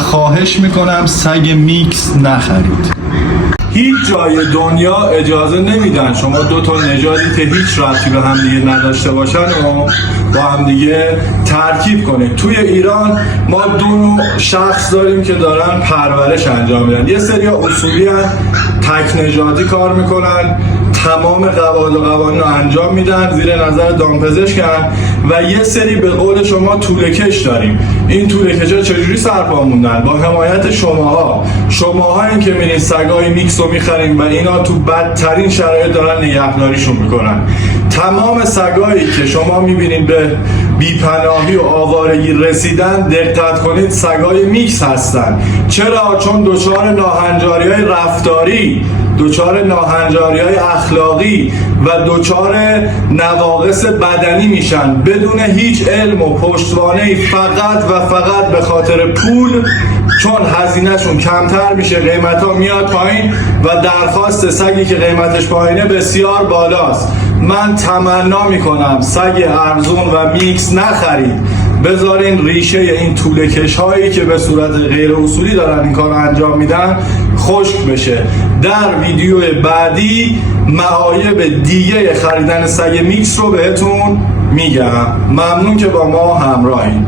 خواهش میکنم سگ میکس نخرید. هیچ جای دنیا اجازه نمیدن شما دو تا نژادی که هیچ ربطی به هم دیگه نداشته باشن و با هم دیگه ترکیب کنید. توی ایران ما دو نوع شخص داریم که دارن پرورش انجام میدن. یه سری اصولی هن تک نژادی کار میکنن، تمام قواعد و قوانین رو انجام میدن، زیر نظر دامپزشکن، و یه سری به قول شما توله‌کش داریم. این توله‌کشا چجوری سرپا موندن؟ با حمایت شماها این که میرین سگای میکس رو میخرین و اینا تو بدترین شرایط دارن نگهداریشون میکنن. تمام سگایی که شما میبینین به بیپناهی و آوارگی رسیدن، دقت کنید سگای میکس هستن. چرا؟ چون دچار ناهنجاری‌های رفتاری، دچار ناهنجاری‌های اخلاقی و دچار نواقص بدنی میشن بدون هیچ علم و پشتوانه‌ای، فقط به خاطر پول. چون هزینه‌شون کمتر میشه، قیمت‌ها میاد پایین و درخواست سگی که قیمتش پایینه بسیار بالاست. من تمنا میکنم سگ ارزون و میکس نخرید. بذارین ریشه این توله‌کش هایی که به صورت غیر اصولی دارن این کار انجام میدن خشک بشه. در ویدیو بعدی معایب دیگه خریدن سگ میکس رو بهتون میگم. ممنون که با ما همراهید.